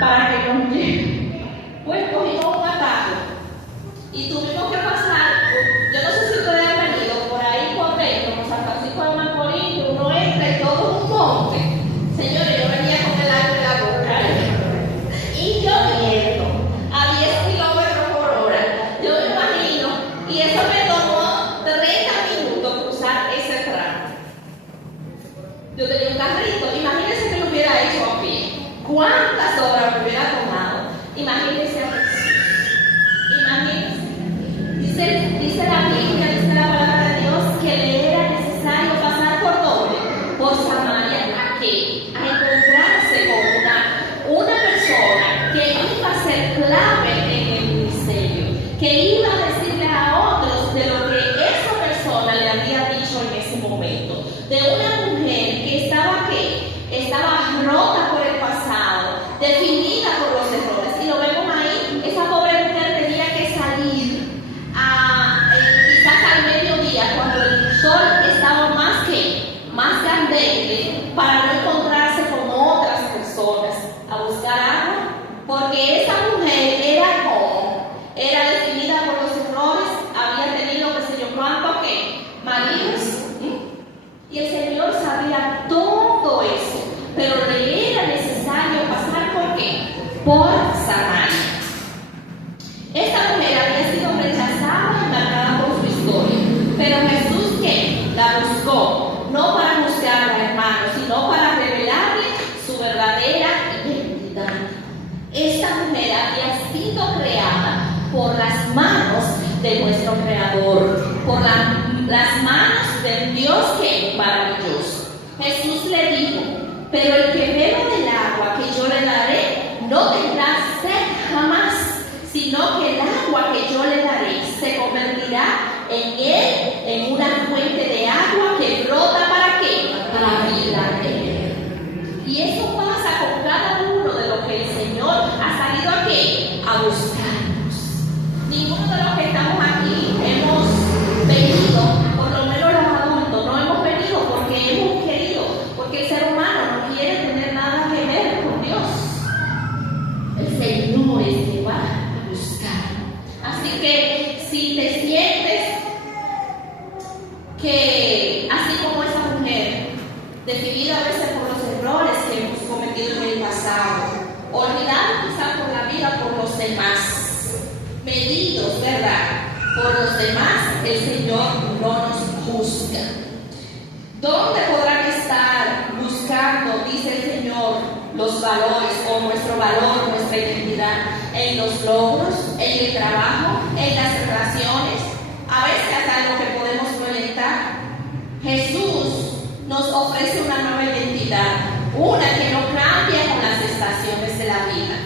para que nos lleve. Pues cogimos un atajo y tuvimos que pasar. Yo no sé si ustedes han venido por ahí por dentro, por San Francisco de Macorís, que uno entra y todo un monte. Señores, yo venía con el aire de la boca y lloviendo a 10 kilómetros por hora. Yo me imagino, y eso me tomó 30 minutos cruzar ese tramo. Yo tenía un carrito, imagínense que lo hubiera hecho a pie. ¿Cuántas horas me hubiera tomado? Imagínense a Jesús. Imagínense. Dice la Biblia, dice la palabra de Dios, que le era necesario pasar por doble, por Samaria. ¿A qué? A encontrarse con una persona que iba a ser clave en el ministerio, que iba a decirle a otros de lo que esa persona le había dicho en ese momento. De una mujer que estaba ¿qué? Estaba rota por el pasado, definida por los errores. Y lo vemos ahí, esa pobre mujer tenía que salir quizás al mediodía, cuando el sol estaba más candente, para no encontrarse con otras personas a buscar agua, porque esa mujer era definida por los errores, había tenido qué sé yo cuánto maridos, y el Señor sabía todo eso, pero le era necesario pasar ¿por qué? Por Samaria. Esta mujer había sido rechazada y marcada por su historia, pero Jesús ¿qué? La buscó, no para juzgarla, hermanos, sino para revelarle su verdadera identidad. Esta mujer había sido creada por las manos de nuestro Creador, por las manos del Dios que es maravilloso. Jesús le dijo: pero el que beba del agua que yo le daré no tendrá sed jamás, sino que el agua que yo le daré se convertirá en él en una fuente de agua que brota ¿para qué? Para vida eterna. Y eso pasa con cada uno de los que el Señor ha salido aquí a buscarnos. Ninguno de los que estamos aquí hemos venido, por lo menos los adultos, no hemos venido porque hemos querido, porque el ser humano no quiere tener nada que ver con Dios. El Señor es que va a buscar. Así que si te sientes que, así como esa mujer, definida a veces por los errores que hemos cometido en el pasado, olvidado quizás por la vida por los demás, medidos, ¿verdad?, por los demás, el Señor no nos juzga. ¿Dónde podrán estar buscando, dice el Señor, los valores o nuestro valor, nuestra identidad? En los logros, en el trabajo, en las relaciones, a veces hasta en lo que podemos proyectar. Jesús nos ofrece una nueva identidad, una que no cambia con las estaciones de la vida.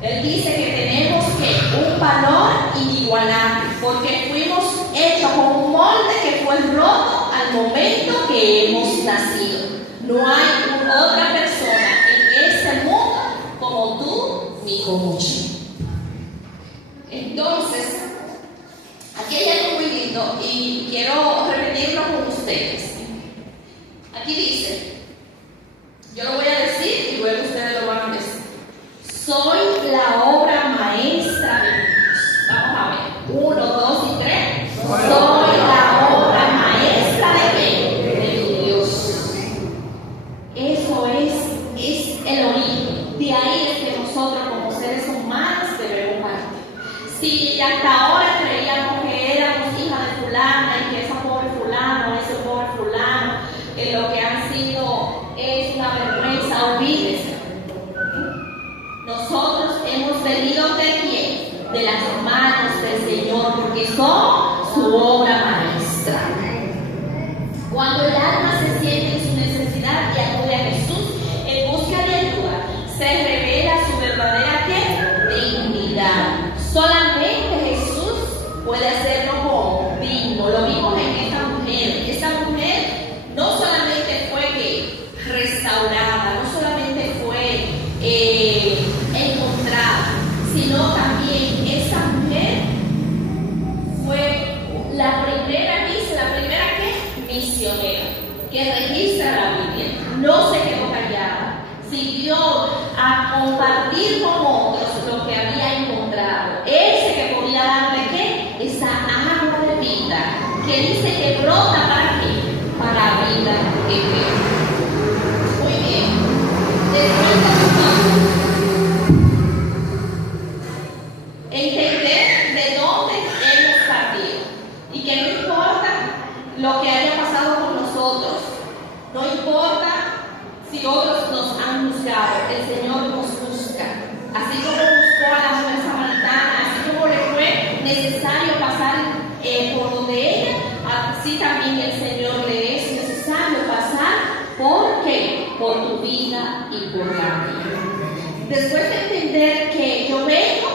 Él dice que tenemos un valor inigualable, porque fuimos hechos con un molde que fue roto al momento que hemos nacido. No hay otra persona en este mundo como tú ni como yo. Entonces, aquí hay algo muy lindo y quiero repetirlo con ustedes. Aquí dice, yo lo voy a decir y luego ustedes lo van a decir: soy la obra maestra de Dios. Vamos a ver. 1, 2 y 3. Soy la obra maestra de Dios. Eso es el origen. De ahí es que nosotros como seres humanos debemos partir. Si hasta ahora creíamos que éramos hijas de fulana y que esa pobre fulano, ese pobre fulano, lo que han sido es una vergüenza, olvídese. Nosotros hemos venido ¿de quién? De las manos del Señor, porque son su obra maestra. Cuando el alma se siente en su necesidad y acude a Jesús en busca de ayuda, se revela su verdadera dignidad. Solamente Jesús puede hacerlo digno. Lo vimos en esta mujer. Esta mujer no solamente fue restaurada, no solamente fue encontrada, sino también esa mujer fue la primera misionera que registra la Biblia. No se quedó callada, siguió a compartir con otros lo que había encontrado. Ese que podía darle ¿qué? Esa agua de vida, que dice que brota ¿para qué? Para vida eterna. Muy bien. Después de entender de dónde hemos partido y que no importa lo que haya pasado con nosotros, no importa si otros nos han juzgado, el Señor nos juzga. Así como buscó a la mujer samaritana, así como le fue necesario pasar por donde ella, así también el Señor le es necesario pasar por ¿qué? Por tu vida y por la mía. Después de entender que yo vengo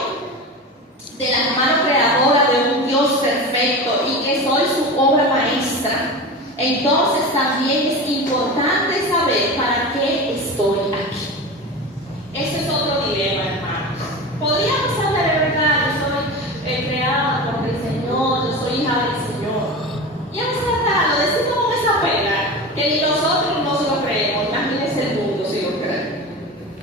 de la mano creadora de un Dios perfecto y que soy su obra maestra, entonces también es importante saber para qué estoy aquí. Ese es otro dilema, hermanos. Podríamos saber, de verdad, yo soy creada por el Señor, yo soy hija del Señor. Y a veces lo decimos con esa pena, que ni nosotros no se lo creemos. Imagínense el mundo si lo cree.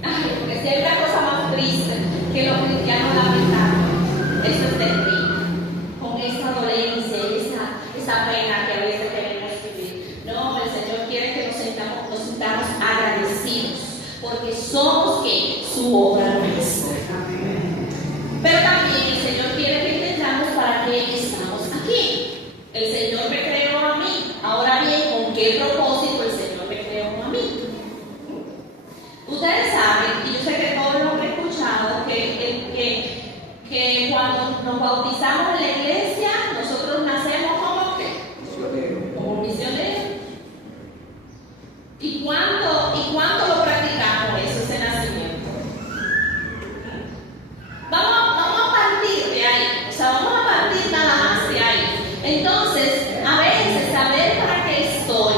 Ay, porque si hay una cosa más triste que los cristianos lamentamos, eso es terrible. Con esa dolencia, esa pena que a veces queremos vivir. No, el Señor quiere que nos sintamos agradecidos, porque somos ¿qué? Su obra maestra. Pero también el Señor quiere que entendamos para qué estamos aquí. El Señor me creó a mí. Ahora bien, ¿con qué propósito el Señor me creó a mí? Ustedes saben, y yo sé que todos lo han escuchado, que cuando nos bautizamos en la iglesia, nosotros nacemos como ¿qué? Como misioneros. ¿Y cuánto lo practicamos eso, ese nacimiento? Vamos a partir de ahí, o sea, vamos a partir nada más de ahí. Entonces, a veces saber para qué estoy,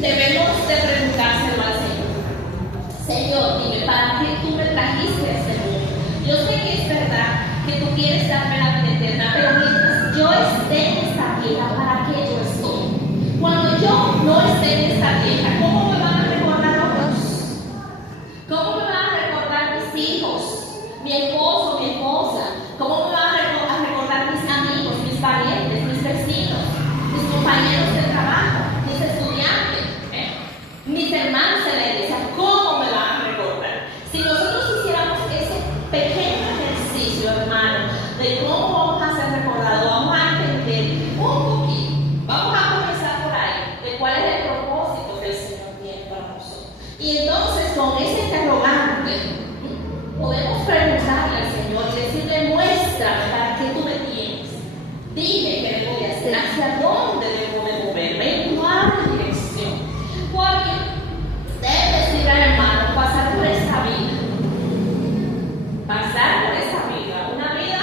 debemos de preguntárselo al Señor. Señor, dime, ¿para qué tú me trajiste a este mundo? Yo sé que es verdad que tú quieres darme la vida eterna, pero mientras yo esté en esta vida, ¿para qué yo estoy? Cuando yo no esté en esta tierra, ¿cómo me van a recordar otros? ¿Cómo me van a recordar mis hijos, mi esposo, mi esposa? ¿Cómo me van a recordar mis amigos, mis parientes, mis vecinos, mis compañeros de trabajo, mis estudiantes, mis hermanos en la iglesia? ¿Cómo me van a recordar? Si nosotros hiciéramos ese pequeño ejercicio, hermano, de cómo vamos a ser recordados, vamos a entender un poquito. Vamos a comenzar por ahí, de cuál es el propósito que el Señor tiene para nosotros. Y entonces, con ese interrogante, podemos preguntarle al Señor y decirle: muéstrame para qué tú me tienes. Dime qué debo de hacer, hacia dónde debo de moverme, en cuál dirección. Porque debe decir al hermano, pasar por esta vida, una vida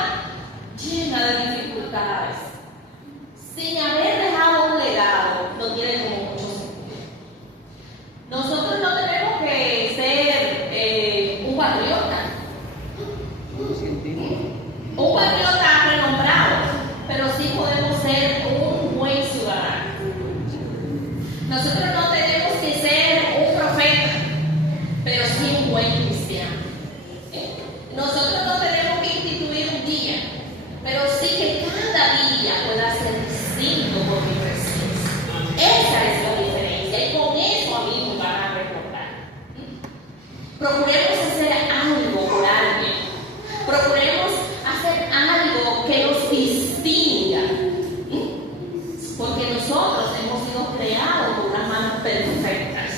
llena de dificultades, sin haber dejado un legado, no tiene como mucho sentido. Nosotros no tenemos que ser un patriota renombrado, pero sí podemos ser un buen ciudadano. Nosotros no tenemos que ser un profeta, pero sí un buen cristiano. Nosotros no tenemos que instituir un día, pero sí que cada día pueda ser distinto por mi presencia. Esa es la diferencia, y con eso a mí me van a recordar. Procuremos hacer algo por alguien. Procuremos hacer algo que nos distinga. Porque nosotros hemos sido creados por unas manos perfectas.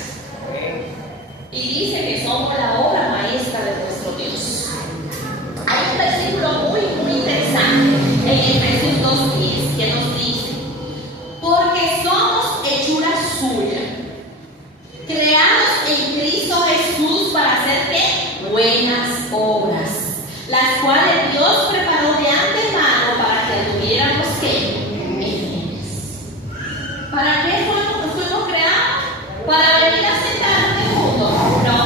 Y dice que somos la obra maestra de nuestro Dios. Hay un versículo muy, muy interesante en Efesios 2:10 que nos dice: porque somos hechura suya, creados en Cristo Jesús para hacer ¿qué? Buenas obras, las cuales Dios preparó de antemano para que tuviéramos ¿qué? ¿Para qué fuimos creados? ¿Para venir a sentarnos juntos? No.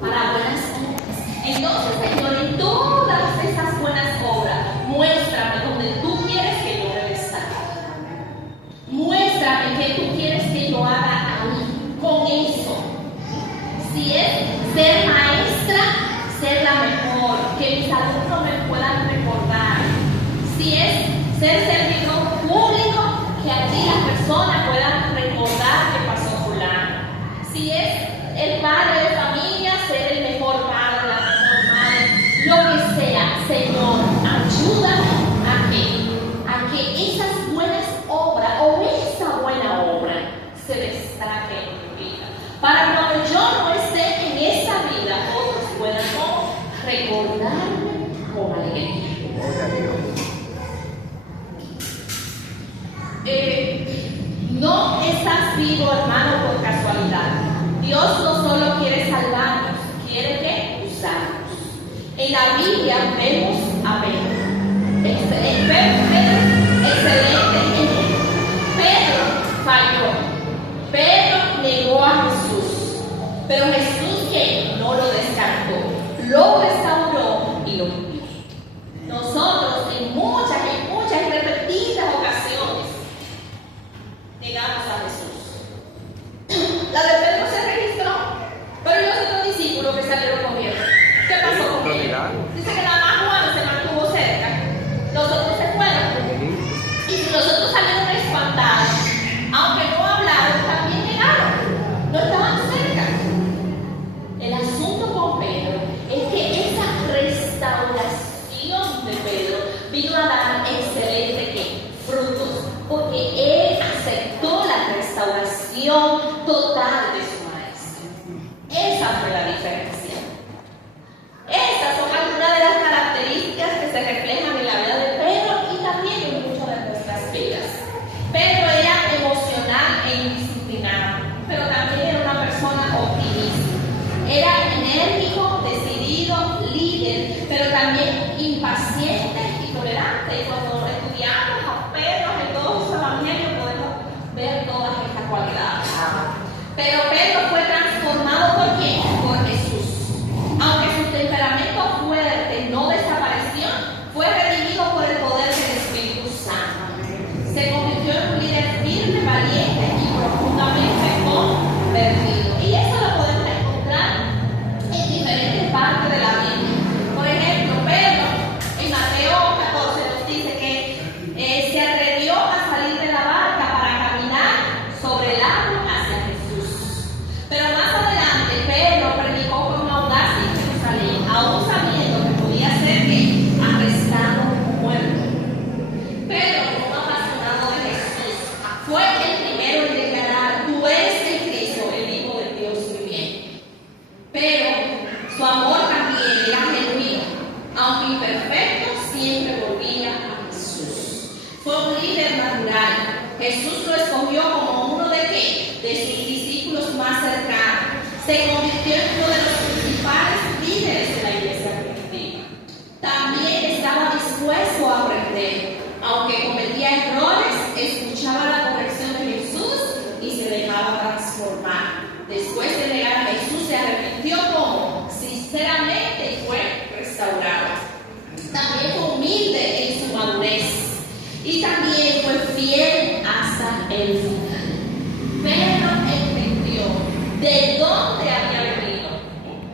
Para buenas obras. Entonces, Señor, en todas esas buenas obras, muéstrame donde tú quieres que yo deba estar. Muéstrame qué tú quieres que yo haga ahí. Con eso exalumnos me puedan recordar. Si es ser servidor público, que allí las personas puedan recordar que pasó fulano. Si es el padre de familia, ser el mejor padre, la mejor madre, lo que sea. Señor, ayuda a que esas buenas obras o esa buena obra se destaque en mi vida. Para cuando yo no esté en esa vida, otros puedan recordarme con alegría. No estás vivo, hermano, por casualidad. Dios no solo quiere salvarnos, quiere que usarnos. En la Biblia vemos a Pedro. Excelente ejemplo. Pedro falló. Pedro negó a Jesús. Pero Jesús, que no lo descartó, lo restauró y lo vivió. Nosotros en muchas y repetidas ocasiones negamos a Jesús. La de Pedro se registró, pero los otros discípulos que salieron corriendo, ¿qué pasó con ellos? Dice que nada más Juan se mantuvo cerca, los otros se fueron. Y si los otros salieron espantados, aunque no hablaron, también negaron, no estaban cerca. El asunto con Pedro es que esa restauración de Pedro vino a dar excelentes frutos, porque él aceptó la restauración total de su maestro. Esa fue la diferencia. Estas son algunas de las características que se reflejan en la vida de Pedro y también en muchas de nuestras vidas. Pedro era emocional e indisciplinado, pero también era una persona optimista. Era enérgico, decidido, líder, pero también impaciente y tolerante. Y cuando estudiamos a Pedro en todos sus evangelios podemos ver todas estas cualidades. Pero Pedro fue transformado ¿por quién? Por Jesús. Aunque su temperamento fuerte no desapareció, fue redimido por el poder del Espíritu Santo. Se convirtió en un líder firme, valiente y profundamente convertido. Y eso lo podemos encontrar en diferentes partes de la Biblia. Por ejemplo, Pedro en Mateo 14 nos dice que se atrevió a salir de la barca para caminar sobre el agua hacia Jesús. Pero más adelante Pedro predicó con audacia en Jerusalén, aún sabiendo que podía ser arrestado o muerto. Pedro, un apasionado de Jesús, fue el primero en declarar: tú eres el Cristo, el Hijo de Dios viviente. Pero su amor también era genuino, aunque imperfecto, siempre volvía a Jesús. Fue un líder natural. Jesús lo escogió como uno de sus discípulos más cercanos. Se convirtió en uno de los principales líderes de la iglesia primitiva. También estaba dispuesto a aprender. Aunque cometía errores, escuchaba la corrección de Jesús y se dejaba transformar. Después de negar a Jesús, se arrepintió como sinceramente y fue restaurado. También fue humilde en su madurez y también fue fiel hasta el fin.